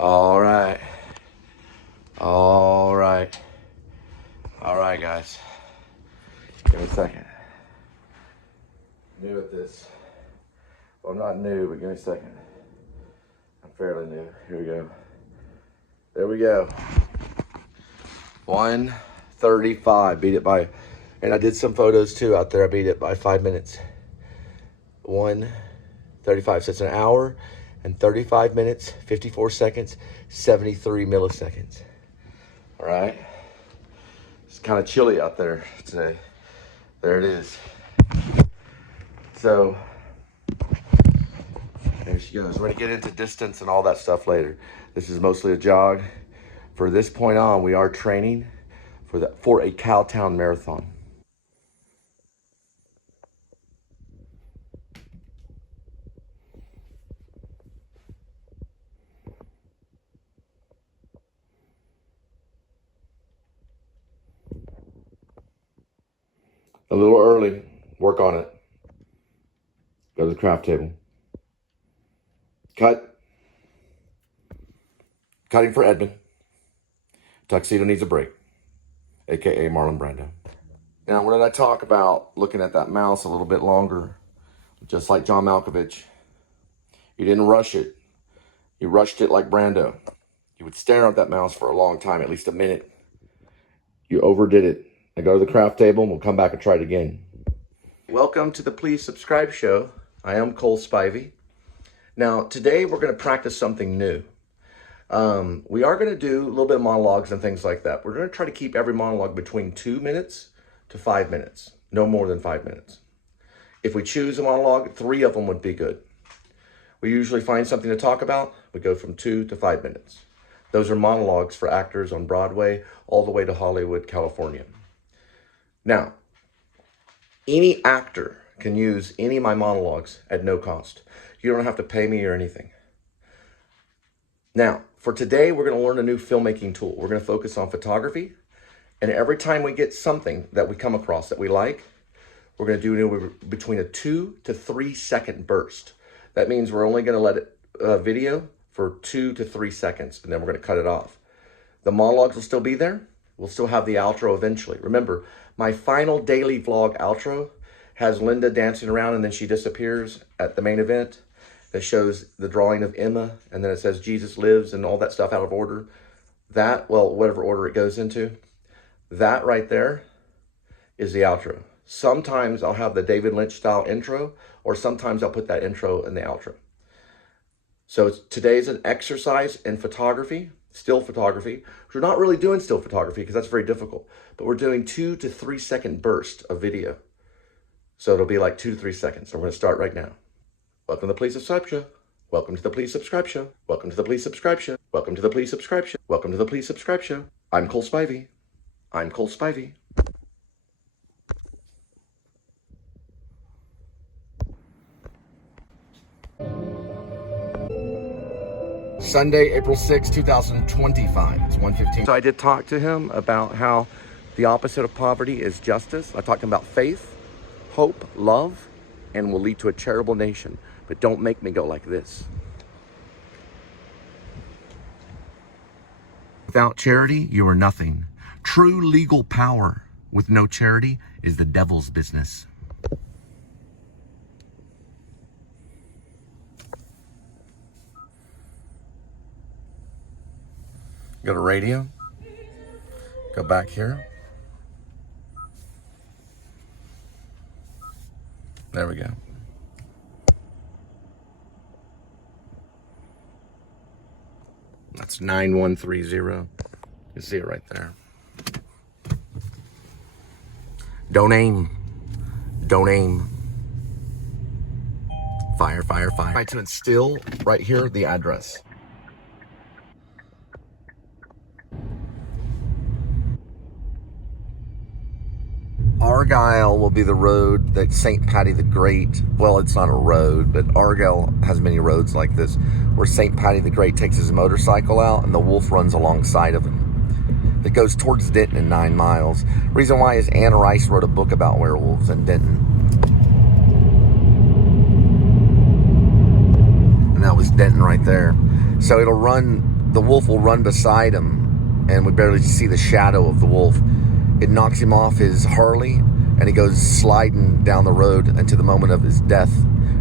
All right. All right. All right, guys. Give me a second. New at this. Well, I'm not new, but give me a second. I'm fairly new. Here we go. There we go. 1:35. Beat it by, and I did some photos too out there. I beat it by 5 minutes. 1:35. So it's an hour and 35 minutes, 54 seconds, 73 milliseconds. All right. It's kind of chilly out there today. There it is. So there she goes. We're gonna get into distance and all that stuff later. This is mostly a jog. For this point on, we are training for a Cowtown marathon. A little early, work on it. Go to the craft table. Cut. Cutting for Edmund. Tuxedo needs a break, AKA Marlon Brando. Now, what did I talk about looking at that mouse a little bit longer? Just like John Malkovich. You didn't rush it. You rushed it like Brando. You would stare at that mouse for a long time, at least a minute. You overdid it. Now go to the craft table and we'll come back and try it again. Welcome to the Please Subscribe Show. I am Cole Spivey. Now, today we're going to practice something new. We are going to do a little bit of monologues and things like that. We're going to try to keep every monologue between 2 minutes to 5 minutes. No more than 5 minutes. If we choose a monologue, 3 of them would be good. We usually find something to talk about. We go from 2 to 5 minutes. Those are monologues for actors on Broadway all the way to Hollywood, California. Now, any actor can use any of my monologues at no cost. You don't have to pay me or anything. Now, for today, we're going to learn a new filmmaking tool. We're going to focus on photography. And every time we get something that we come across that we like, we're going to do it between a 2 to 3 second burst. That means we're only going to let it video for 2 to 3 seconds, and then we're going to cut it off. The monologues will still be there. We'll still have the outro eventually. Remember, my final daily vlog outro has Linda dancing around and then she disappears at the main event. That shows the drawing of Emma, and then it says Jesus lives and all that stuff out of order. That, well, whatever order it goes into, that right there is the outro. Sometimes I'll have the David Lynch style intro, or sometimes I'll put that intro in the outro. So today's an exercise in photography, still photography. We're not really doing still photography because that's very difficult, but we're doing 2 to 3 second burst of video. So it'll be like 2 to 3 seconds. So we're going to start right now. Welcome to the Please Subscribe Show. Welcome to the Please Subscribe Show. Welcome to the Please Subscribe Show. Welcome to the Please Subscribe Show. Welcome to the Please Subscribe Show. I'm Cole Spivey. I'm Cole Spivey. Sunday, April 6, 2025. It's 1:15. So I did talk to him about how the opposite of poverty is justice. I talked to him about faith, hope, love, and will lead to a charitable nation. But don't make me go like this. Without charity, you are nothing. True legal power with no charity is the devil's business. Go to radio. Go back here. There we go. That's 9130. You see it right there. Don't aim. Don't aim. Fire, fire, fire. Right to instill right here the address. Argyle will be the road that St. Patty the Great, well, it's not a road, but Argyle has many roads like this, where St. Patty the Great takes his motorcycle out and the wolf runs alongside of him. It goes towards Denton in 9 miles. Reason why is Anne Rice wrote a book about werewolves in Denton. And that was Denton right there. So it'll run the wolf will run beside him, and we barely see the shadow of the wolf. It knocks him off his Harley, and he goes sliding down the road into the moment of his death,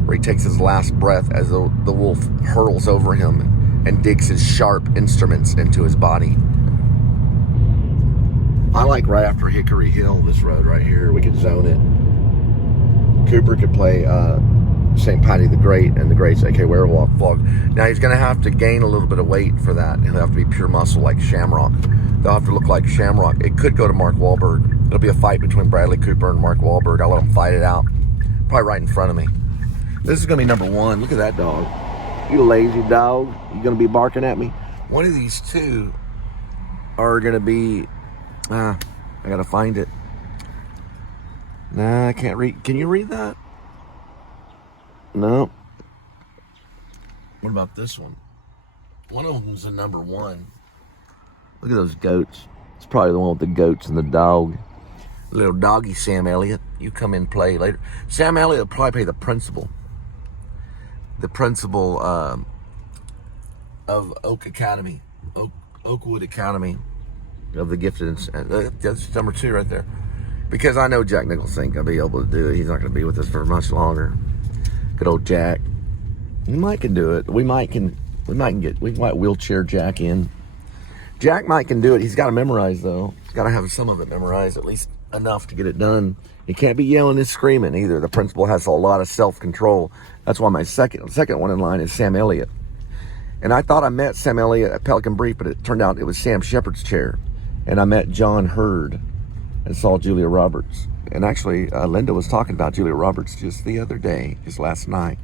where he takes his last breath as the wolf hurls over him and digs his sharp instruments into his body. I like right after Hickory Hill, this road right here. We could zone it. Cooper could play St. Patty the Great and the Great AK Werewolf vlog. Now he's going to have to gain a little bit of weight for that. He'll have to be pure muscle like Shamrock. They'll have to look like Shamrock. It could go to Mark Wahlberg. It'll be a fight between Bradley Cooper and Mark Wahlberg. I'll let them fight it out. Probably right in front of me. This is going to be number one. Look at that dog. You lazy dog. You going to be barking at me? One of these two are going to be... I got to find it. Nah, I can't read. Can you read that? No. What about this one? One of them's a number one. Look at those goats. It's probably the one with the goats and the dog. Little doggy Sam Elliott. You come in play later. Sam Elliott will probably play the principal. The principal of Oakwood Academy of the Gifted. That's number two right there. Because I know Jack Nicholson ain't gonna be able to do it. He's not gonna be with us for much longer. Good old Jack. We might can do it. We might wheelchair Jack in. Jack might can do it. He's got to memorize though. He's got to have some of it memorized, at least enough to get it done. He can't be yelling and screaming either. The principal has a lot of self-control. That's why my second one in line is Sam Elliott. And I thought I met Sam Elliott at Pelican Brief, but it turned out it was Sam Shepard's chair. And I met John Hurd and saw Julia Roberts. And actually, Linda was talking about Julia Roberts just the other day, just last night.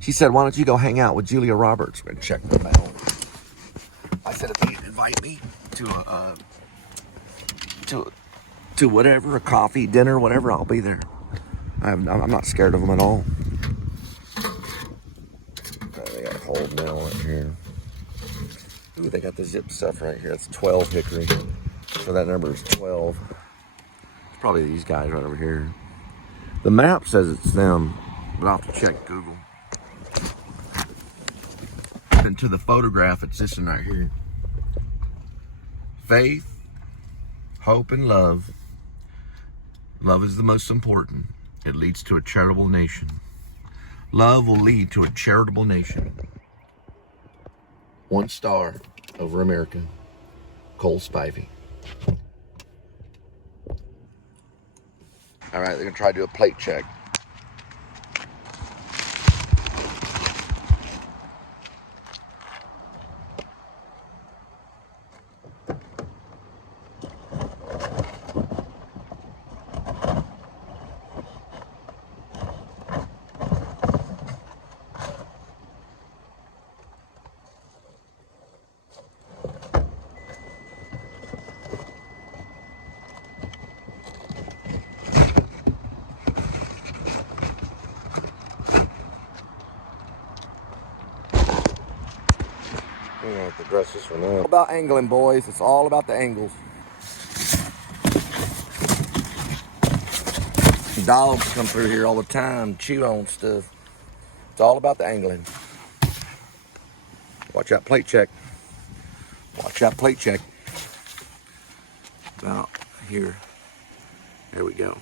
She said, why don't you go hang out with Julia Roberts? And check them out. I said, if they invite me to whatever, a coffee, dinner, whatever, I'll be there. I'm not scared of them at all. They got a whole nail right here. Ooh, they got the zip stuff right here. That's 12 Hickory. So that number is 12. It's probably these guys right over here. The map says it's them, but I'll have to check Google. And to the photograph, it's this one right here. Faith, hope, and love. Love is the most important. It leads to a charitable nation. Love will lead to a charitable nation. 1 star over America. Cole Spivey. All right, they're gonna try to do a plate check. I have to dress this one up. All about angling, boys. It's all about the angles. Dogs come through here all the time, chew on stuff. It's all about the angling. Watch that plate check. Watch that plate check. About here. There we go.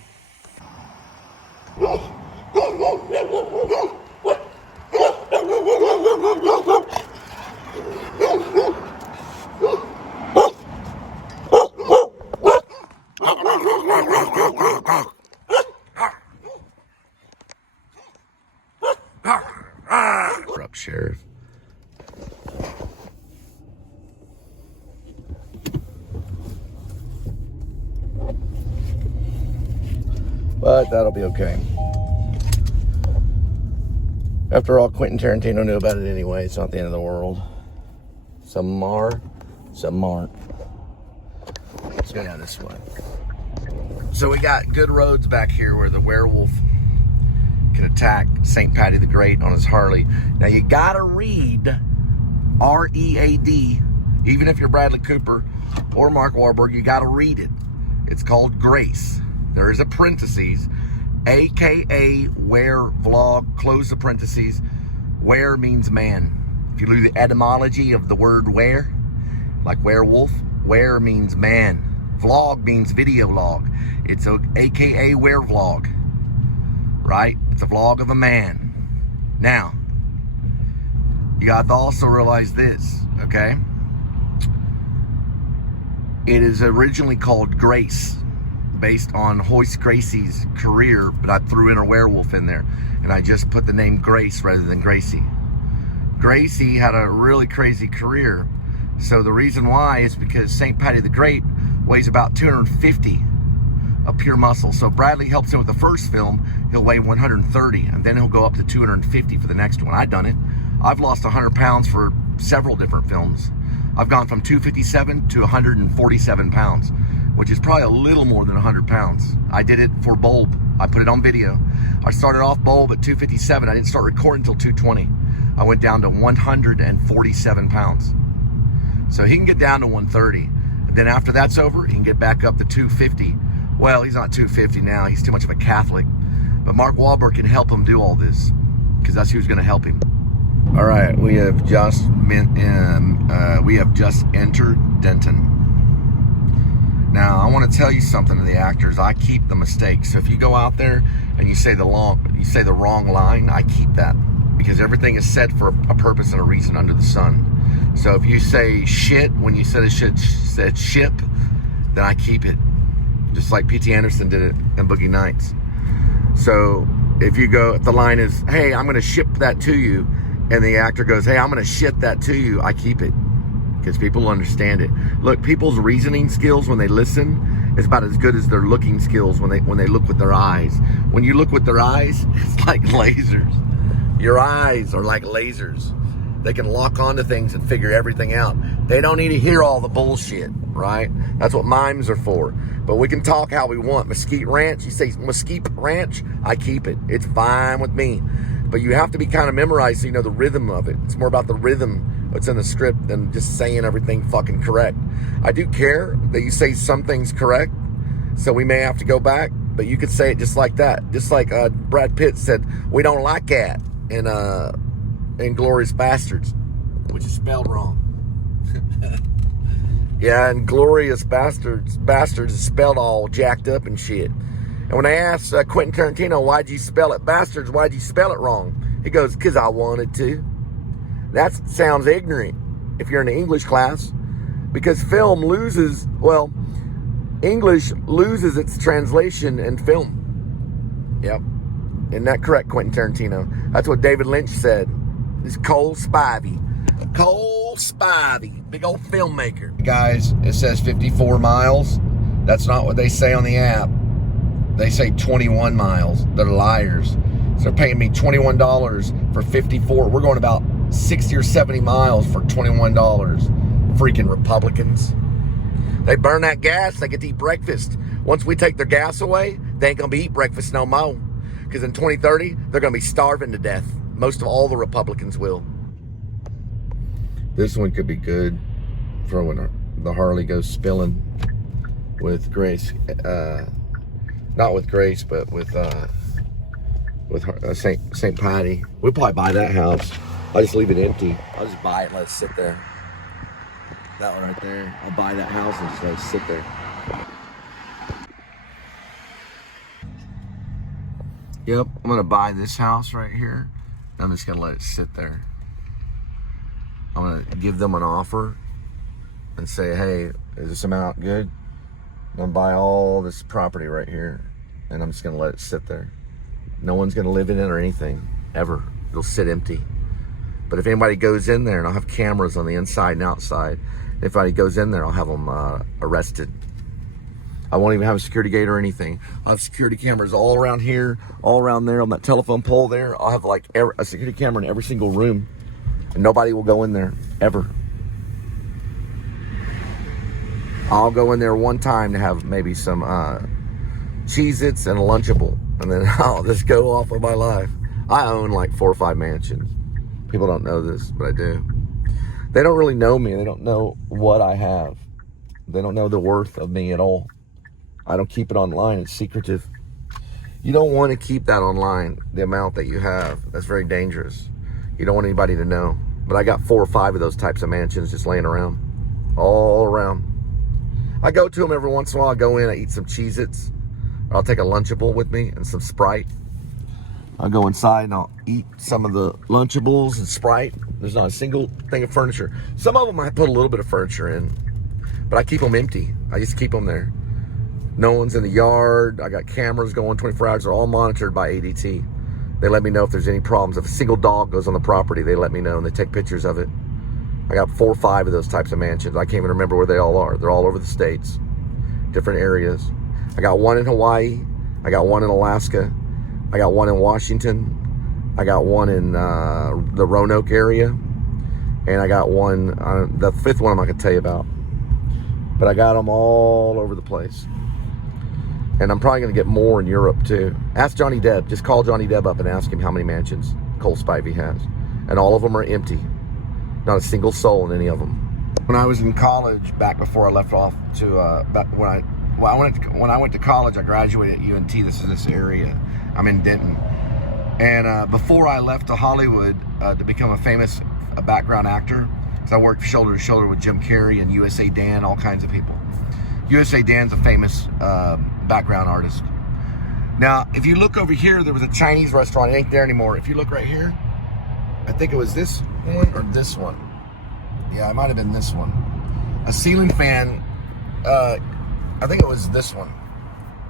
Up, Sheriff. But that'll be okay. After all, Quentin Tarantino knew about it anyway. It's not the end of the world. Some are, some aren't. Let's go down this way. So we got good roads back here where the werewolf can attack St. Patty the Great on his Harley. Now you gotta read R-E-A-D, even if you're Bradley Cooper or Mark Wahlberg, you gotta read it. It's called Grace. There is a parentheses, AKA where vlog, close the parentheses. Where means man. If you look at the etymology of the word were, like werewolf, were means man. Vlog means video log. It's a AKA werevlog, right? It's a vlog of a man. Now, you got to also realize this, okay? It is originally called Grace, based on Hoist Gracie's career, but I threw in a werewolf in there, and I just put the name Grace rather than Gracie. Gracie had a really crazy career, so the reason why is because St. Patty the Great weighs about 250 of pure muscle. So if Bradley helps him with the first film, he'll weigh 130, and then he'll go up to 250 for the next one. I've done it. I've lost 100 pounds for several different films. I've gone from 257 to 147 pounds, which is probably a little more than 100 pounds. I did it for Bulb. I put it on video. I started off Bulb at 257. I didn't start recording until 220. I went down to 147 pounds. So he can get down to 130. And then after that's over, he can get back up to 250. Well, he's not 250 now. He's too much of a Catholic. But Mark Wahlberg can help him do all this, because that's who's going to help him. All right, we have just entered Denton. Now, I want to tell you something to the actors. I keep the mistakes. So if you go out there and you say the wrong line, I keep that, because everything is said for a purpose and a reason under the sun. So if you say shit when you said ship, then I keep it. Just like P.T. Anderson did it in Boogie Nights. So if the line is, hey, I'm going to ship that to you, and the actor goes, hey, I'm going to shit that to you, I keep it, because people understand it. Look, people's reasoning skills when they listen is about as good as their looking skills when they look with their eyes. When you look with their eyes, it's like lasers. Your eyes are like lasers. They can lock onto things and figure everything out. They don't need to hear all the bullshit, right? That's what mimes are for. But we can talk how we want. Mesquite Ranch, you say Mesquite Ranch, I keep it. It's fine with me. But you have to be kind of memorized so you know the rhythm of it. It's more about the rhythm that's in the script than just saying everything fucking correct. I do care that you say some things correct, so we may have to go back, but you could say it just like that. Just like Brad Pitt said, we don't like that in Inglourious Bastards, which is spelled wrong. Yeah, Inglourious Bastards is spelled all jacked up and shit. And when I asked Quentin Tarantino, why'd you spell it bastards? Why'd you spell it wrong? He goes, because I wanted to. That sounds ignorant if you're in an English class, because English loses its translation in film. Yep. Isn't that correct, Quentin Tarantino? That's what David Lynch said. This is Cole Spivey. Cole Spivey, big old filmmaker. Guys, it says 54 miles. That's not what they say on the app. They say 21 miles. They're liars. So they're paying me $21 for 54. We're going about 60 or 70 miles for $21. Freaking Republicans. They burn that gas, they get to eat breakfast. Once we take their gas away, they ain't gonna be eat breakfast no more. Because in 2030, they're gonna be starving to death. Most of all the Republicans will. This one could be good for when the Harley goes spilling with Grace. Not with Grace, but with St. Patty. We'll probably buy that house. I'll just leave it empty. I'll just buy it and let it sit there. That one right there. I'll buy that house and just let it sit there. Yep, I'm gonna buy this house right here. I'm just gonna let it sit there. I'm gonna give them an offer and say, hey, is this amount good? I'm gonna buy all this property right here, and I'm just gonna let it sit there. No one's gonna live in it or anything, ever. It'll sit empty. But if anybody goes in there, and I'll have cameras on the inside and outside, if anybody goes in there, I'll have them arrested. I won't even have a security gate or anything. I'll have security cameras all around here, all around there, on that telephone pole there. I'll have like a security camera in every single room, and nobody will go in there, ever. I'll go in there one time to have maybe some Cheez-Its and a Lunchable, and then I'll just go off with my life. I own like 4 or 5 mansions. People don't know this, but I do. They don't really know me. They don't know what I have. They don't know the worth of me at all. I don't keep it online. It's secretive. You don't want to keep that online, the amount that you have. That's very dangerous. You don't want anybody to know. But I got 4 or 5 of those types of mansions just laying around, all around. I go to them every once in a while. I go in, I eat some Cheez-Its. I'll take a Lunchable with me and some Sprite. I'll go inside and I'll eat some of the Lunchables and Sprite. There's not a single thing of furniture. Some of them I put a little bit of furniture in, but I keep them empty. I just keep them there. No one's in the yard. I got cameras going 24 hours. They're all monitored by ADT. They let me know if there's any problems. If a single dog goes on the property, they let me know and they take pictures of it. I got 4 or 5 of those types of mansions. I can't even remember where they all are. They're all over the states, different areas. I got one in Hawaii. I got one in Alaska. I got one in Washington. I got one in the Roanoke area. And I got one, the 5th one I'm not going to tell you about. But I got them all over the place. And I'm probably going to get more in Europe too. Ask Johnny Depp. Just call Johnny Depp up and ask him how many mansions Cole Spivey has. And all of them are empty. Not a single soul in any of them. When I was in college, back before I left off to, when I went to college, I graduated at UNT. This area. I'm in Denton. And before I left to Hollywood to become a famous background actor, because I worked shoulder to shoulder with Jim Carrey and USA Dan, all kinds of people. USA Dan's a famous background artist. Now, if you look over here, there was a Chinese restaurant. It ain't there anymore. If you look right here, I think it was this one or this one. Yeah, it might have been this one. A ceiling fan. I think it was this one.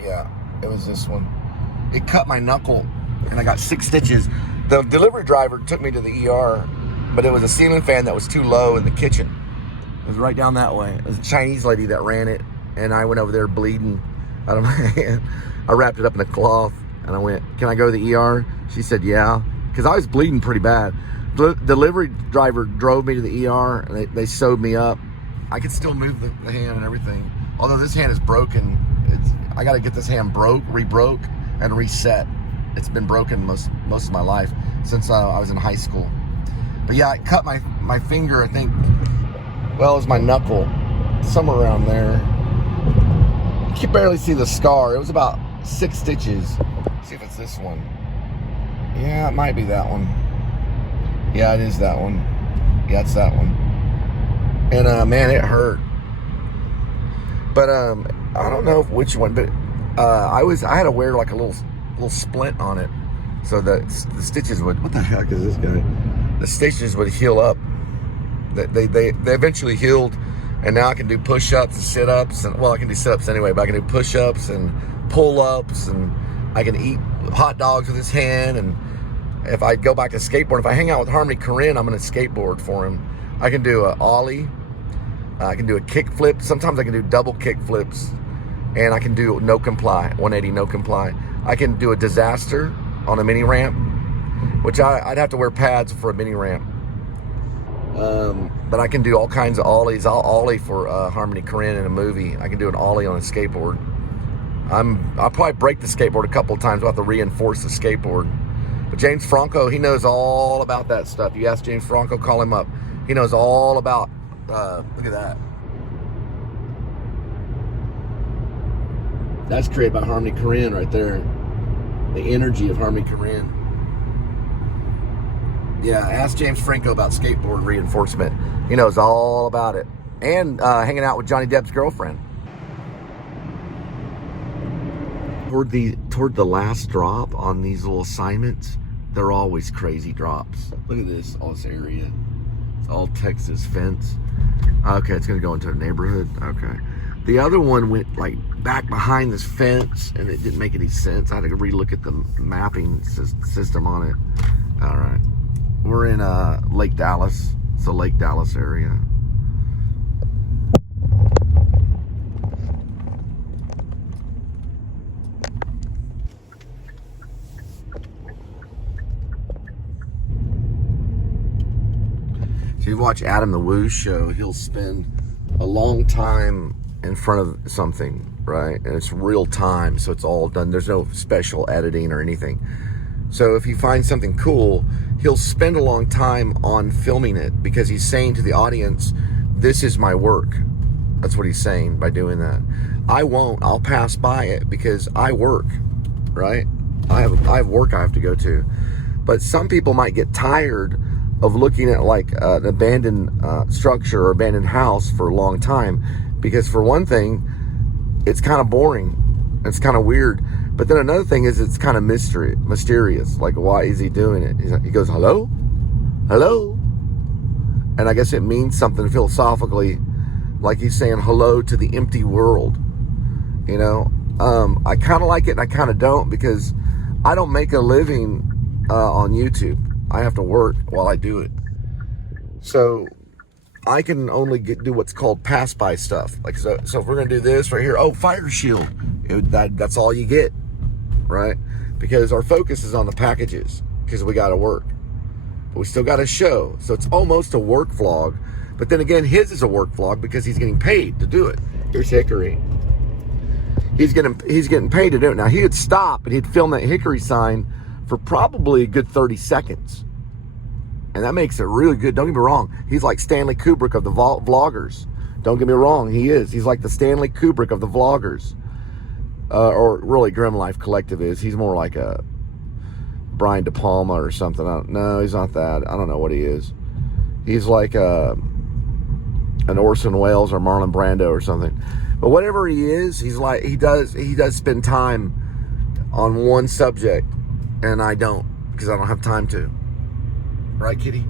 Yeah, it was this one. It cut my knuckle, and I got 6 stitches. The delivery driver took me to the ER, but it was a ceiling fan that was too low in the kitchen. It was right down that way. It was a Chinese lady that ran it, and I went over there bleeding out of my hand. I wrapped it up in a cloth, and I went, "Can I go to the ER?" She said, "Yeah," because I was bleeding pretty bad. The delivery driver drove me to the ER, and they sewed me up. I could still move the hand and everything. Although this hand is broken, I got to get this hand re-broke, and reset. It's been broken most of my life since I was in high school. But yeah, it cut my finger, I think. Well, it was my knuckle, somewhere around there. You can barely see the scar. It was about 6 stitches. Let's see if it's this one. Yeah, it might be that one. Yeah, it is that one. Yeah, it's that one. And man, it hurt. But I don't know which one, but I had to wear like a little splint on it, so that the stitches would. What the heck is this guy? The stitches would heal up. They eventually healed, and now I can do push-ups and sit-ups, and well, I can do sit-ups anyway, but I can do push-ups and pull-ups, and I can eat hot dogs with his hand. And if I go back to skateboard, if I hang out with Harmony Korine, I'm gonna skateboard for him. I can do an ollie. I can do a kick flip. Sometimes I can do double kick flips. And I can do no comply, 180 no comply. I can do a disaster on a mini ramp, which I'd have to wear pads for a mini ramp. But I can do all kinds of ollies. I'll ollie for Harmony Korine in a movie. I can do an ollie on a skateboard. I'll probably break the skateboard a couple of times. I'll have to reinforce the skateboard. But James Franco, he knows all about that stuff. You ask James Franco, call him up. He knows all about, look at that. That's created by Harmony Korine right there. The energy of Harmony Korine. Yeah, ask James Franco about skateboard reinforcement. He knows all about it. And hanging out with Johnny Depp's girlfriend. Toward the last drop on these little assignments, they're always crazy drops. Look at this, all this area. It's all Texas fence. Okay, it's gonna go into a neighborhood. Okay. The other one went like back behind this fence, and it didn't make any sense. I had to relook at the mapping system on it. All right. We're in Lake Dallas. It's the Lake Dallas area. If you watch Adam the Woo show, he'll spend a long time in front of something, right? And it's real time, so it's all done. There's no special editing or anything. So if he finds something cool, he'll spend a long time on filming it because he's saying to the audience, this is my work. That's what he's saying by doing that. I won't. I'll pass by it because I work, right? I have work I have to go to. But some people might get tired of looking at like an abandoned structure or abandoned house for a long time, because for one thing, it's kind of boring. It's kind of weird. But then another thing is it's kind of mysterious. Like, why is he doing it? He goes, hello? Hello? And I guess it means something philosophically, like he's saying hello to the empty world. You know, I kind of like it and I kind of don't, because I don't make a living on YouTube. I have to work while I do it. So I can only do what's called pass-by stuff. Like, so if we're going to do this right here, oh, fire shield. That's all you get, right? Because our focus is on the packages, because we got to work. But we still got to show. So it's almost a work vlog. But then again, his is a work vlog because he's getting paid to do it. Here's Hickory. He's getting paid to do it. Now, he would stop and he'd film that Hickory sign for probably a good 30 seconds. And that makes it really good. Don't get me wrong. He's like Stanley Kubrick of the vloggers. Don't get me wrong. He is. He's like the Stanley Kubrick of the vloggers. Or really Grim Life Collective is. He's more like a Brian De Palma or something. No, he's not that. I don't know what he is. He's like an Orson Welles or Marlon Brando or something. But whatever he is, he's like, he does spend time on one subject, and I don't, because I don't have time to. Right, kitty?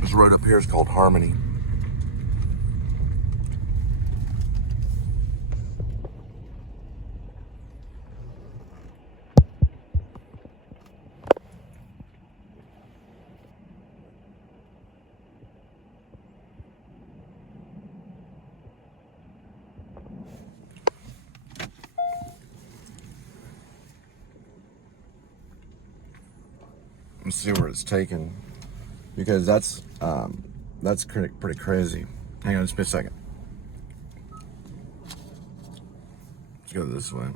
This road up here is called Harmony. Let's see where it's taken, because that's pretty crazy. Hang on just a second. Let's go this way.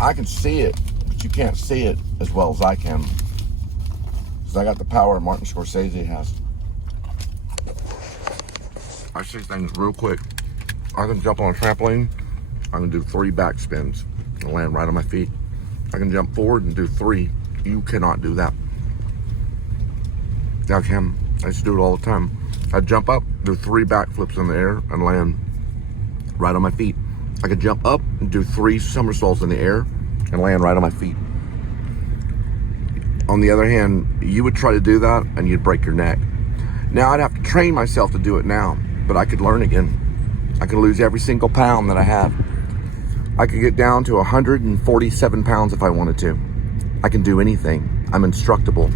I can see it, but you can't see it as well as I can, because I got the power Martin Scorsese has. I see things real quick. I can jump on a trampoline. I can do 3 back spins and land right on my feet. I can jump forward and do 3. You cannot do that. Yeah, I can. I used to do it all the time. I'd jump up, do 3 backflips in the air, and land right on my feet. I could jump up and do 3 somersaults in the air and land right on my feet. On the other hand, you would try to do that and you'd break your neck. Now I'd have to train myself to do it now, but I could learn again. I could lose every single pound that I have. I could get down to 147 pounds if I wanted to. I can do anything. I'm instructable,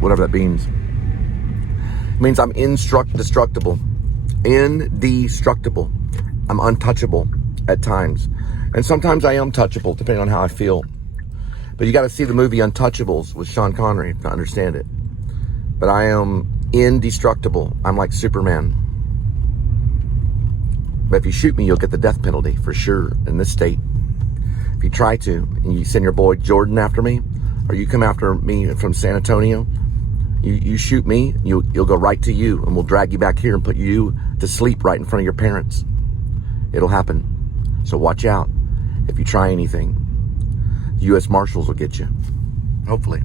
whatever that means. It means I'm indestructible. Indestructible. I'm untouchable at times. And sometimes I am touchable, depending on how I feel. But you got to see the movie Untouchables with Sean Connery to understand it. But I am indestructible. I'm like Superman. But if you shoot me, you'll get the death penalty for sure in this state. If you try to, and you send your boy Jordan after me, or you come after me from San Antonio, you shoot me, you'll go right to you, and we'll drag you back here and put you to sleep right in front of your parents. It'll happen. So watch out. If you try anything, the U.S. Marshals will get you. Hopefully.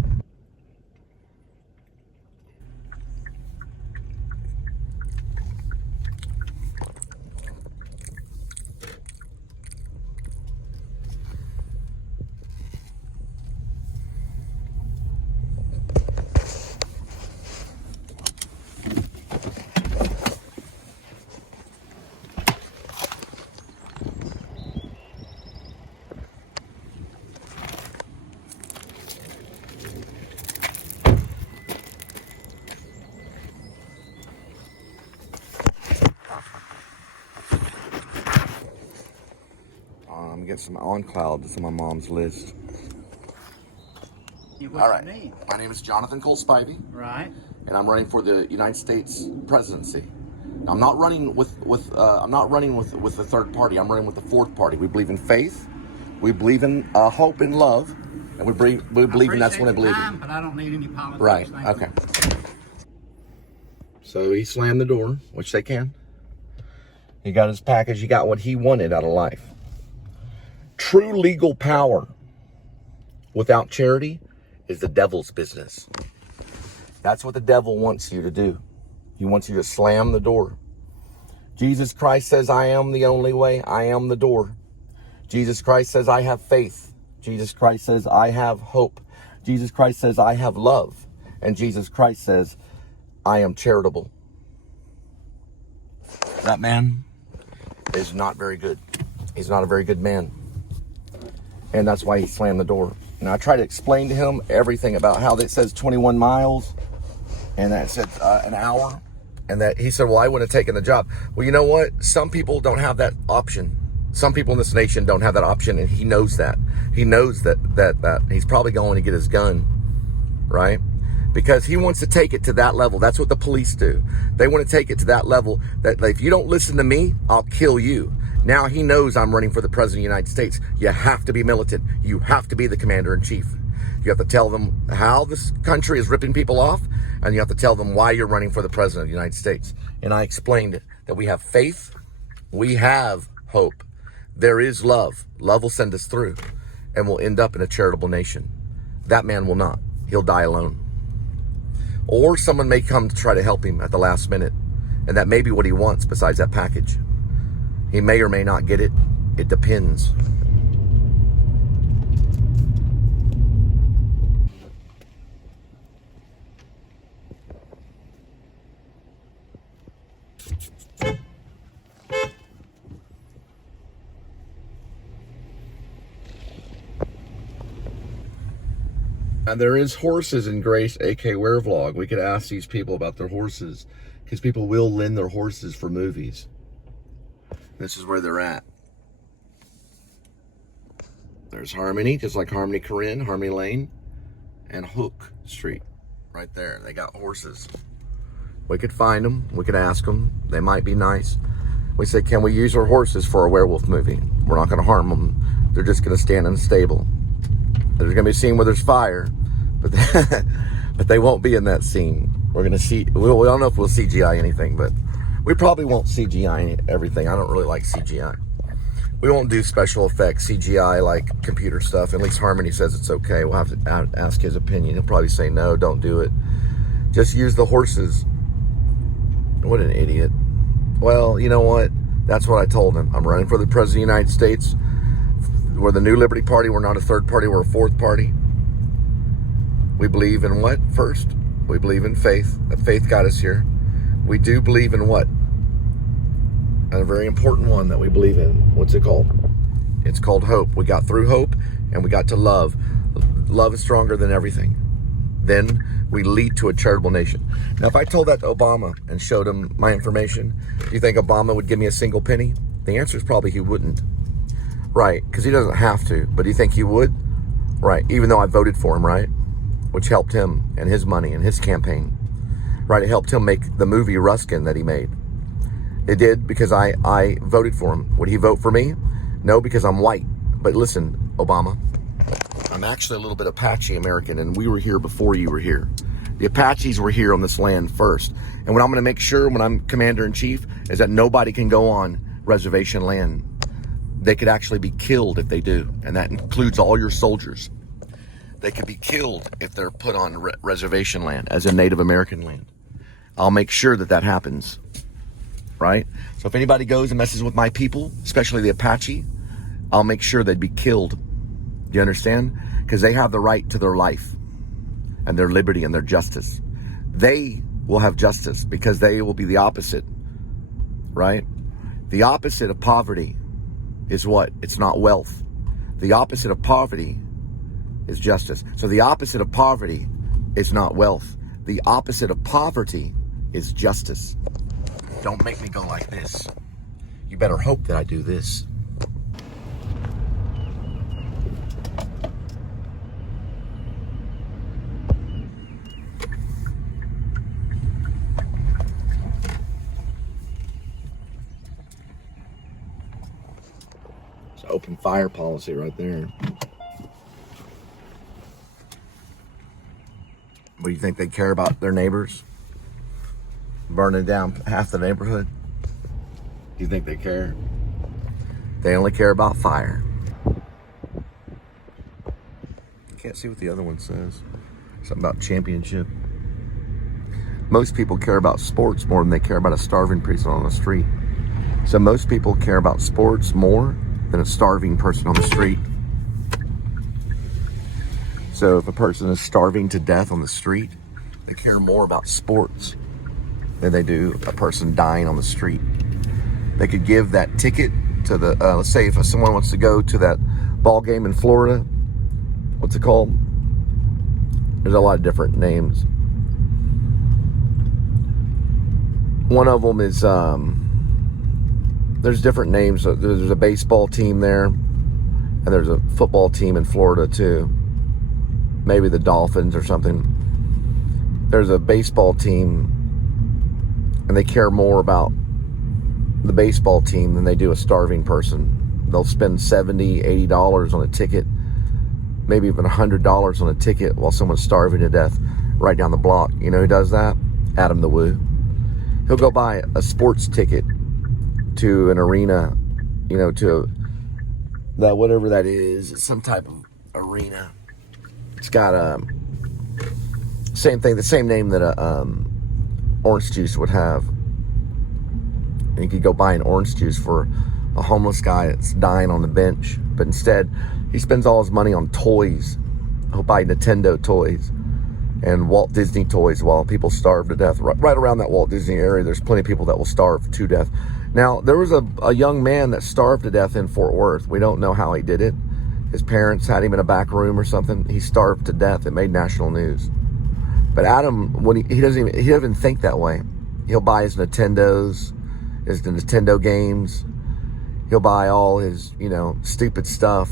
get some on cloud that's on my mom's list. All right. My name is Jonathan Cole Spivey. Right. And I'm running for the United States presidency. I'm not running with the third party. I'm running with the fourth party. We believe in faith. We believe in hope and love, and we believe in that's what I believe in. But I don't need any politics. Right. Okay. So he slammed the door, which they can. He got his package. He got what he wanted out of life. True legal power without charity is the devil's business. That's what the devil wants you to do. He wants you to slam the door. Jesus Christ says, I am the only way. I am the door. Jesus Christ says, I have faith. Jesus Christ says, I have hope. Jesus Christ says, I have love. And Jesus Christ says, I am charitable. That man is not very good. He's not a very good man. And that's why he slammed the door. And I try to explain to him everything about how it says 21 miles and that said an hour. And that he said, well, I wouldn't have taken the job. Well, you know what? Some people don't have that option. Some people in this nation don't have that option, and he knows that. He knows that he's probably going to get his gun, right? Because he wants to take it to that level. That's what the police do. They want to take it to that level that if you don't listen to me, I'll kill you. Now he knows I'm running for the president of the United States. You have to be militant. You have to be the commander-in-chief. You have to tell them how this country is ripping people off, and you have to tell them why you're running for the president of the United States. And I explained that we have faith, we have hope. There is love. Love will send us through, and we'll end up in a charitable nation. That man will not. He'll die alone. Or someone may come to try to help him at the last minute, and that may be what he wants besides that package. He may or may not get it. It depends. And there is horses in Grace AK Wear Vlog. We could ask these people about their horses, because people will lend their horses for movies. This is where they're at. There's Harmony, just like Harmony Corinne, Harmony Lane, and Hook Street. Right there, they got horses. We could find them, we could ask them. They might be nice. We say, can we use our horses for a werewolf movie? We're not gonna harm them. They're just gonna stand in the stable. There's gonna be a scene where there's fire, but they won't be in that scene. We're gonna see, we don't know if we'll CGI anything, but we probably won't CGI everything. I don't really like CGI. We won't do special effects, CGI, like computer stuff. At least Harmony says it's okay. We'll have to ask his opinion. He'll probably say, no, don't do it. Just use the horses. What an idiot. Well, you know what? That's what I told him. I'm running for the president of the United States. We're the New Liberty Party. We're not a third party. We're a fourth party. We believe in what first? We believe in faith. That faith got us here. We do believe in what? And a very important one that we believe in. What's it called? It's called hope. We got through hope and we got to love. Love is stronger than everything. Then we lead to a charitable nation. Now, if I told that to Obama and showed him my information, do you think Obama would give me a single penny? The answer is probably he wouldn't. Right, because he doesn't have to. But do you think he would? Right, even though I voted for him, right? Which helped him and his money and his campaign. Right, it helped him make the movie Ruskin that he made. It did because I voted for him. Would he vote for me? No, because I'm white. But listen, Obama, I'm actually a little bit Apache American, and we were here before you were here. The Apaches were here on this land first. And what I'm going to make sure when I'm commander-in-chief is that nobody can go on reservation land. They could actually be killed if they do, and that includes all your soldiers. They could be killed if they're put on reservation land, as in Native American land. I'll make sure that that happens, right? So if anybody goes and messes with my people, especially the Apache, I'll make sure they'd be killed. Do you understand? Because they have the right to their life and their liberty and their justice. They will have justice because they will be the opposite, right? The opposite of poverty is what? It's not wealth. The opposite of poverty is justice. So the opposite of poverty is not wealth. The opposite of poverty is justice. Don't make me go like this. You better hope that I do this. open fire policy right there. What do you think they care about their neighbors? Burning down half the neighborhood? Do you think they care? They only care about fire. Can't see what the other one says. Something about championship. Most people care about sports more than they care about a starving person on the street. So most people care about sports more than a starving person on the street. So if a person is starving to death on the street, they care more about sports than they do a person dying on the street. They could give that ticket to the, let's say if someone wants to go to that ball game in Florida, what's it called? There's a lot of different names. One of them is, there's different names. There's a baseball team there, and there's a football team in Florida too. Maybe the Dolphins or something. There's a baseball team, and they care more about the baseball team than they do a starving person. They'll spend $70, $80 on a ticket, maybe even $100 on a ticket while someone's starving to death right down the block. You know who does that? Adam the Woo. He'll go buy a sports ticket to an arena, you know, to that, whatever that is, it's some type of arena. It's got same thing, the same name that a orange juice would have. And you could go buy an orange juice for a homeless guy that's dying on the bench, but instead he spends all his money on toys. He'll buy Nintendo toys and Walt Disney toys while people starve to death. Right around that Walt Disney area, there's plenty of people that will starve to death. Now, there was a young man that starved to death in Fort Worth. We don't know how he did it. His parents had him in a back room or something. He starved to death. It made national news. But Adam, when he doesn't even think that way. He'll buy his Nintendos, his Nintendo games. He'll buy all his, you know, stupid stuff.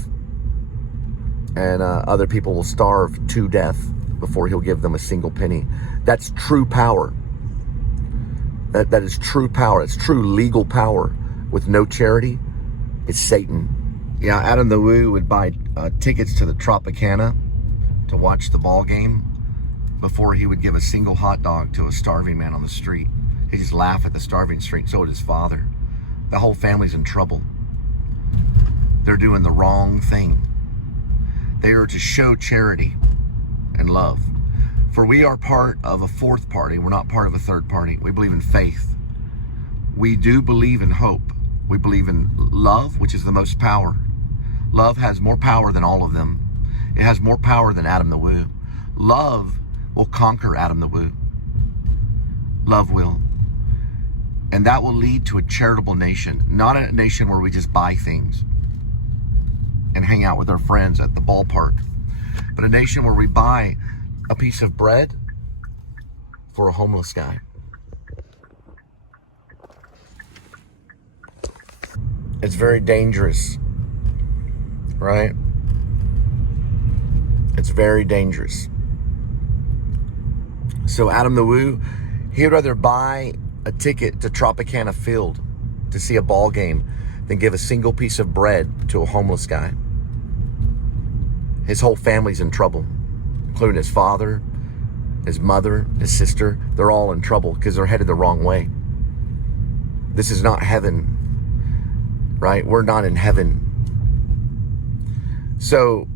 And other people will starve to death before he'll give them a single penny. That's true power. That is true power. It's true legal power with no charity. It's Satan. Yeah, Adam the Woo would buy tickets to the Tropicana to watch the ball game before he would give a single hot dog to a starving man on the street. He just laugh at the starving street. So would his father. The whole family's in trouble. They're doing the wrong thing. They are to show charity and love. For we are part of a fourth party. We're not part of a third party. We believe in faith. We do believe in hope. We believe in love, which is the most power. Love has more power than all of them. It has more power than Adam the Woo. Love will conquer Adam the Woo. Love will. And that will lead to a charitable nation, not a nation where we just buy things and hang out with our friends at the ballpark, but a nation where we buy a piece of bread for a homeless guy. It's very dangerous, right? It's very dangerous. So Adam the Woo, he'd rather buy a ticket to Tropicana Field to see a ball game than give a single piece of bread to a homeless guy. His whole family's in trouble, including his father, his mother, his sister. They're all in trouble because they're headed the wrong way. This is not heaven, right? We're not in heaven. So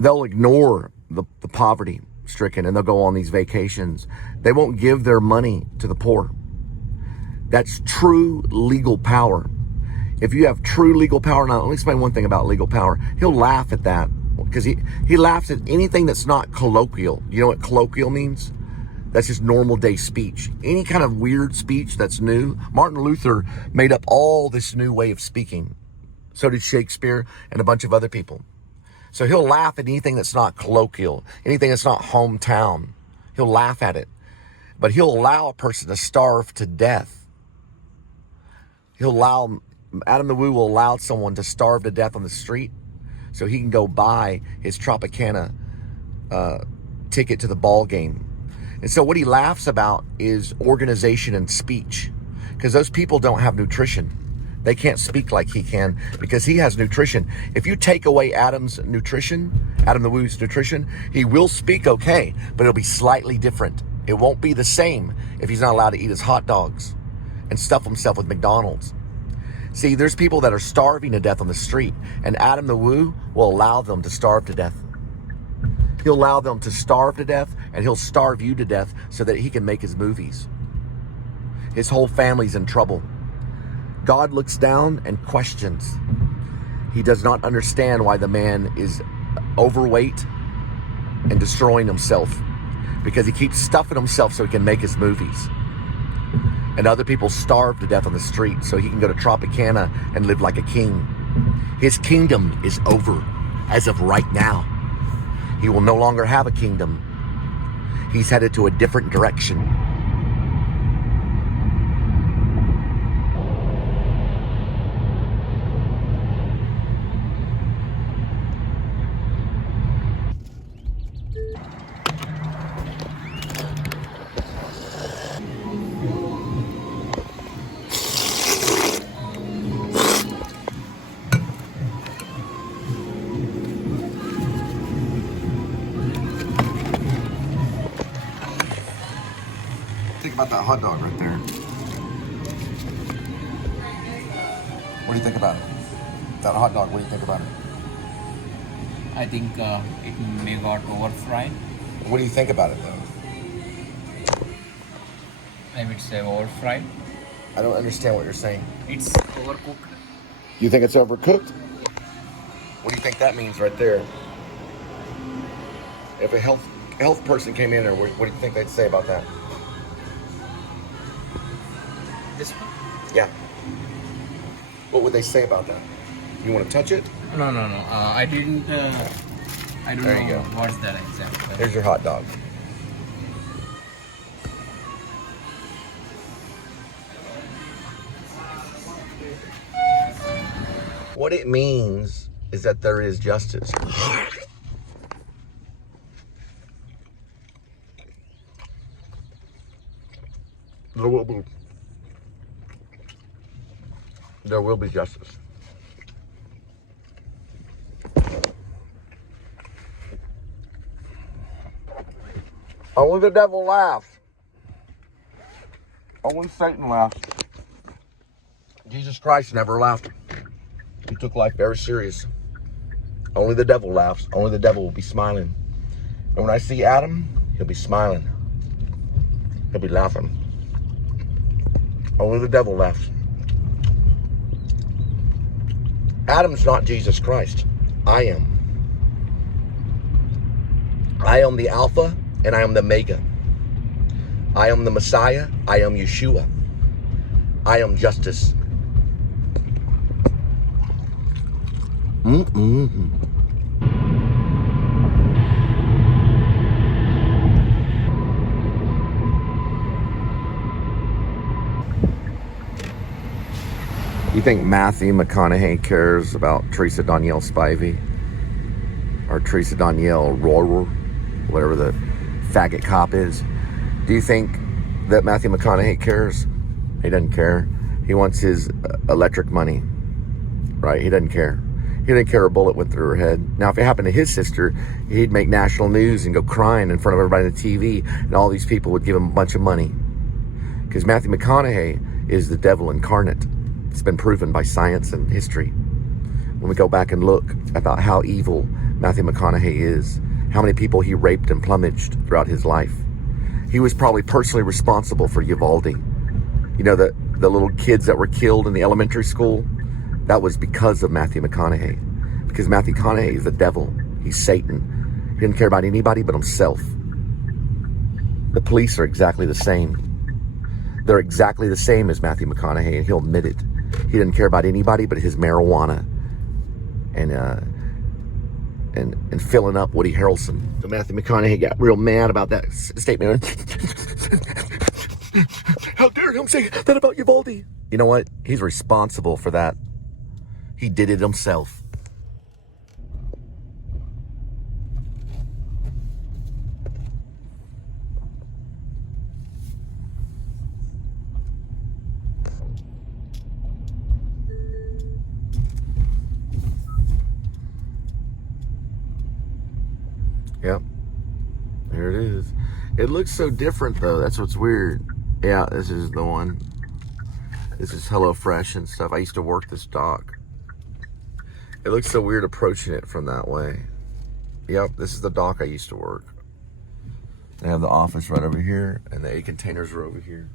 they'll ignore the poverty stricken and they'll go on these vacations. They won't give their money to the poor. That's true legal power. If you have true legal power, now let me explain one thing about legal power. He'll laugh at that because he laughs at anything that's not colloquial. You know what colloquial means? That's just normal day speech. Any kind of weird speech that's new. Martin Luther made up all this new way of speaking. So did Shakespeare and a bunch of other people. So he'll laugh at anything that's not colloquial, anything that's not hometown. He'll laugh at it. But he'll allow a person to starve to death. Adam the Woo will allow someone to starve to death on the street so he can go buy his Tropicana ticket to the ball game. And so what he laughs about is organization and speech, because those people don't have nutrition. They can't speak like he can because he has nutrition. If you take away Adam's nutrition, Adam the Woo's nutrition, he will speak okay, but it'll be slightly different. It won't be the same if he's not allowed to eat his hot dogs and stuff himself with McDonald's. See, there's people that are starving to death on the street, and Adam the Woo will allow them to starve to death. He'll allow them to starve to death, and he'll starve you to death so that he can make his movies. His whole family's in trouble. God looks down and questions. He does not understand why the man is overweight and destroying himself, because he keeps stuffing himself so he can make his movies. And other people starve to death on the street so he can go to Tropicana and live like a king. His kingdom is over as of right now. He will no longer have a kingdom. He's headed to a different direction. Think about that hot dog right there. What do you think about it? That hot dog, what do you think about it? I think it may got over-fried. What do you think about it though? I would say over-fried. I don't understand what you're saying. It's overcooked. You think it's overcooked? What do you think that means right there? If a health person came in there, what do you think they'd say about that? This one? Yeah. What would they say about that? You want to touch it? No. I didn't. I don't There you know go. what's that exactly. Here's your hot dog. What it means is that there is justice. There will be justice. Only the devil laughs. Only Satan laughs. Jesus Christ never laughed. He took life very serious. Only the devil laughs. Only the devil will be smiling. And when I see Adam, he'll be smiling. He'll be laughing. Only the devil laughs. Adam's not Jesus Christ. I am. I am the Alpha and I am the Omega. I am the Messiah. I am Yeshua. I am justice. You think Matthew McConaughey cares about Teresa Danielle Spivey? Or Teresa Danielle Rohrer, whatever the faggot cop is? Do you think that Matthew McConaughey cares? He doesn't care. He wants his electric money, right? He doesn't care. He didn't care a bullet went through her head. Now, if it happened to his sister, he'd make national news and go crying in front of everybody on the TV, and all these people would give him a bunch of money. Because Matthew McConaughey is the devil incarnate. It's been proven by science and history. When we go back and look about how evil Matthew McConaughey is, how many people he raped and plumaged throughout his life. He was probably personally responsible for Uvalde. You know, the little kids that were killed in the elementary school? That was because of Matthew McConaughey. Because Matthew McConaughey is the devil. He's Satan. He didn't care about anybody but himself. The police are exactly the same. They're exactly the same as Matthew McConaughey, and he'll admit it. He didn't care about anybody but his marijuana and filling up Woody Harrelson. So Matthew McConaughey got real mad about that statement. How dare him say that about Uvalde? You know what? He's responsible for that. He did it himself. There it is. It looks so different though. That's what's weird. Yeah, this is the one. This is HelloFresh and stuff. I used to work this dock. It looks so weird approaching it from that way. Yep, this is the dock I used to work. They have the office right over here, and the A containers were over here.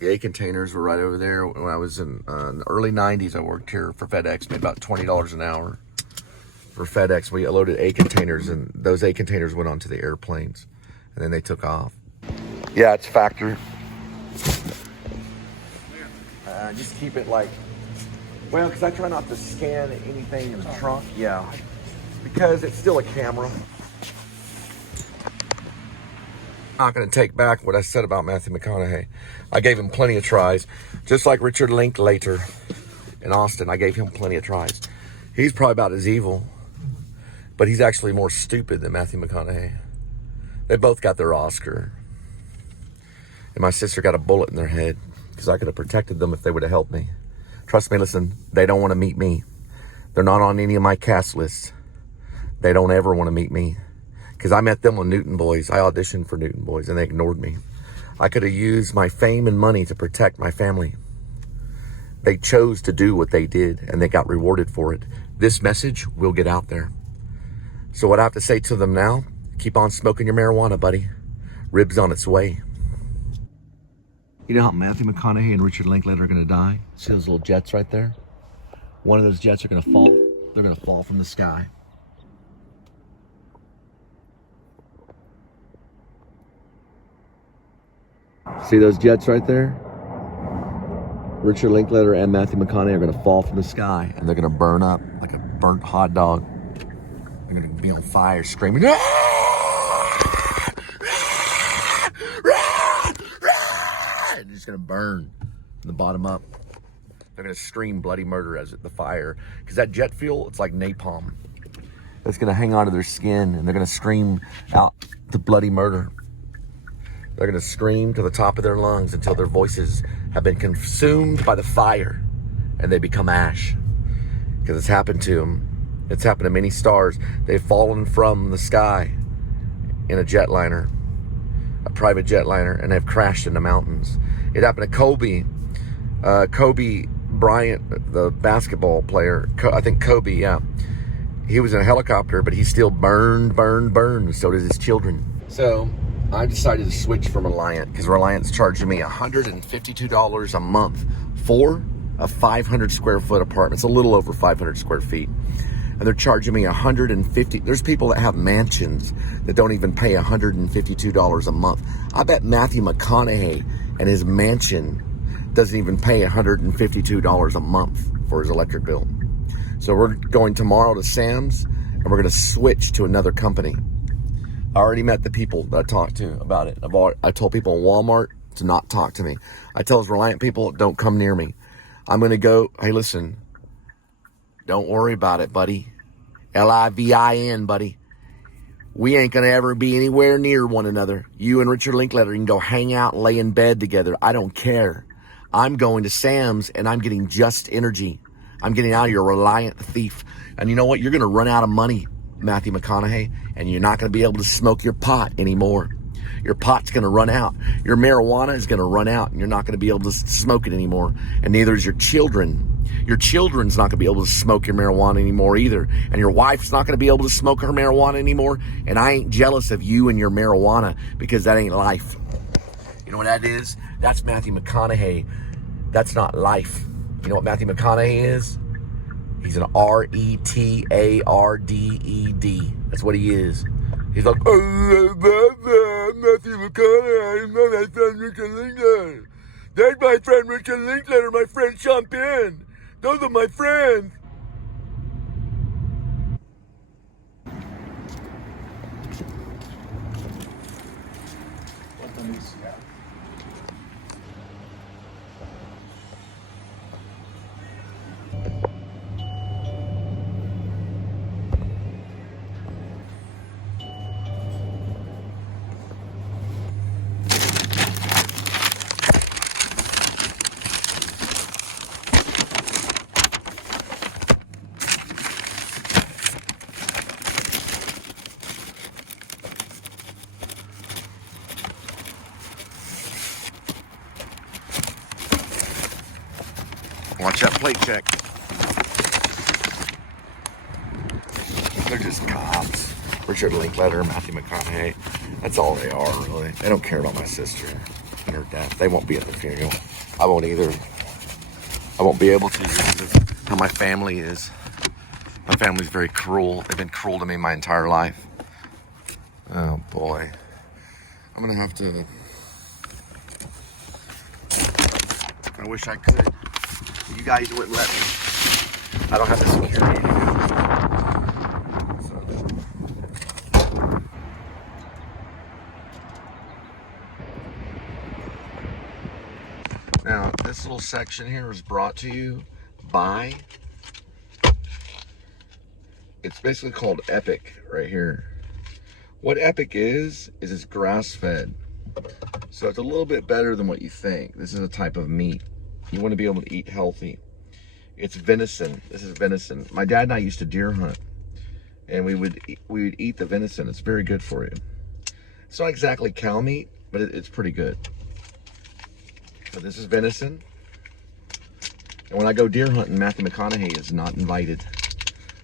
The A containers were right over there. When I was in the early 90s, I worked here for FedEx, made about $20 an hour. For FedEx, we loaded A containers, and those A containers went onto the airplanes, and then they took off. Yeah, it's factory. Just keep it like, well, because I try not to scan anything in the trunk. Yeah, because it's still a camera. I'm not going to take back what I said about Matthew McConaughey. I gave him plenty of tries. Just like Richard Linklater in Austin, I gave him plenty of tries. He's probably about as evil, but he's actually more stupid than Matthew McConaughey. They both got their Oscar. And my sister got a bullet in their head because I could have protected them if they would have helped me. Trust me, listen, they don't want to meet me. They're not on any of my cast lists. They don't ever want to meet me. Because I met them on Newton Boys. I auditioned for Newton Boys and they ignored me. I could have used my fame and money to protect my family. They chose to do what they did and they got rewarded for it. This message will get out there. So what I have to say to them now, keep on smoking your marijuana, buddy. Ribs on its way. You know how Matthew McConaughey and Richard Linklater are going to die? See those little jets right there? One of those jets are going to fall. They're going to fall from the sky. See those jets right there? Richard Linklater and Matthew McConaughey are going to fall from the sky and they're going to burn up like a burnt hot dog. They're going to be on fire screaming. And it's going to burn from the bottom up. They're going to scream bloody murder as the fire. Because that jet fuel, it's like napalm. It's going to hang onto their skin and they're going to scream out the bloody murder. They're going to scream to the top of their lungs until their voices have been consumed by the fire and they become ash. Because it's happened to them. It's happened to many stars. They've fallen from the sky in a jetliner, a private jetliner, and they've crashed in the mountains. It happened to Kobe Bryant, the basketball player. I think Kobe, yeah. He was in a helicopter, but he still burned. So did his children. So I decided to switch from Reliant because Reliant's charging me $152 a month for a 500 square foot apartment. It's a little over 500 square feet. And they're charging me $150. There's people that have mansions that don't even pay $152 a month. I bet Matthew McConaughey and his mansion doesn't even pay $152 a month for his electric bill. So we're going tomorrow to Sam's and we're going to switch to another company. I already met the people that I talked to about it. I told people in Walmart to not talk to me. I tell those Reliant people, don't come near me. I'm going to go, hey, listen, don't worry about it, buddy. Livin, buddy. We ain't going to ever be anywhere near one another. You and Richard Linklater can go hang out and lay in bed together. I don't care. I'm going to Sam's and I'm getting just energy. I'm getting out of your Reliant thief. And you know what? You're going to run out of money, Matthew McConaughey, and you're not going to be able to smoke your pot anymore. Your pot's going to run out. Your marijuana is going to run out, and you're not going to be able to smoke it anymore. And neither is your children. Your children's not going to be able to smoke your marijuana anymore either. And your wife's not going to be able to smoke her marijuana anymore. And I ain't jealous of you and your marijuana because that ain't life. You know what that is? That's Matthew McConaughey. That's not life. You know what Matthew McConaughey is? He's an retarded. That's what he is. He's like, oh, Matthew McConaughey, my friend Richard Linklater. That's my friend Richard Linklater, my friend Sean Penn. Those are my friends. Watch that plate check. They're just cops. Richard Linkletter, Matthew McConaughey. That's all they are, really. They don't care about my sister and her death. They won't be at the funeral. I won't either. I won't be able to because of how my family is. My family's very cruel. They've been cruel to me my entire life. Oh, boy. I'm going to have to... I wish I could. You guys wouldn't let me. I don't have the security. Now, this little section here is brought to you by, it's basically called Epic right here. What Epic is it's grass-fed. So it's a little bit better than what you think. This is a type of meat. You want to be able to eat healthy. It's venison. This is venison. My dad and I used to deer hunt, and we would eat the venison. It's very good for you. It's not exactly cow meat, but it's pretty good. So this is venison. And when I go deer hunting, Matthew McConaughey is not invited.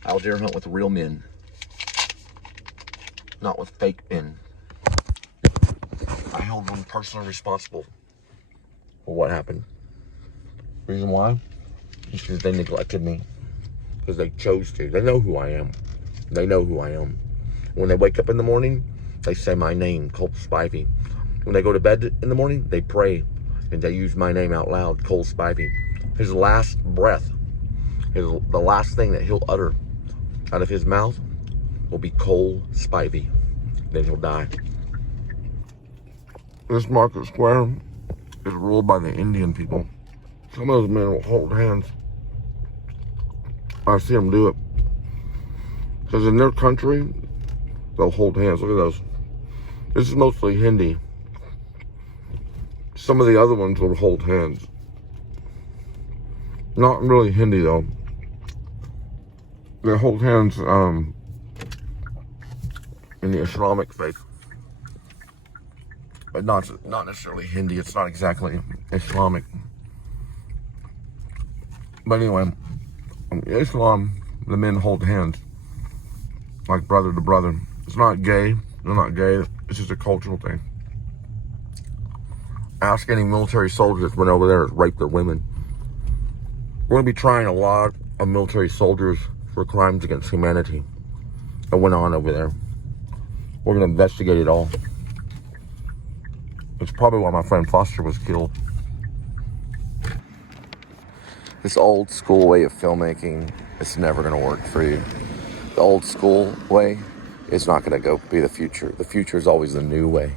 I'll deer hunt with real men, not with fake men. I hold them personally responsible for what happened. Reason why? Is because they neglected me. Because they chose to. They know who I am. They know who I am. When they wake up in the morning, they say my name, Cole Spivey. When they go to bed in the morning, they pray. And they use my name out loud, Cole Spivey. His last breath, the last thing that he'll utter out of his mouth will be Cole Spivey. Then he'll die. This market square is ruled by the Indian people. Some of those men will hold hands. I see them do it. Because in their country, they'll hold hands. Look at those. This is mostly Hindi. Some of the other ones will hold hands. Not really Hindi though. They hold hands in the Islamic faith. But not necessarily Hindi. It's not exactly Islamic. But anyway, in Islam, the men hold hands like brother to brother. It's not gay. They're not gay. It's just a cultural thing. Ask any military soldiers that went over there and raped their women. We're going to be trying a lot of military soldiers for crimes against humanity that went on over there. We're going to investigate it all. It's probably why my friend Foster was killed. This old school way of filmmaking, it's never going to work for you. The old school way is not going to be the future. The future is always the new way.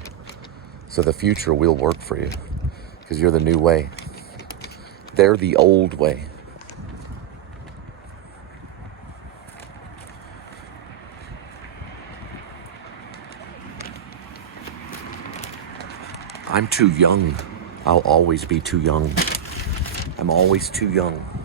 So the future will work for you because you're the new way. They're the old way. I'm too young. I'll always be too young. I'm always too young.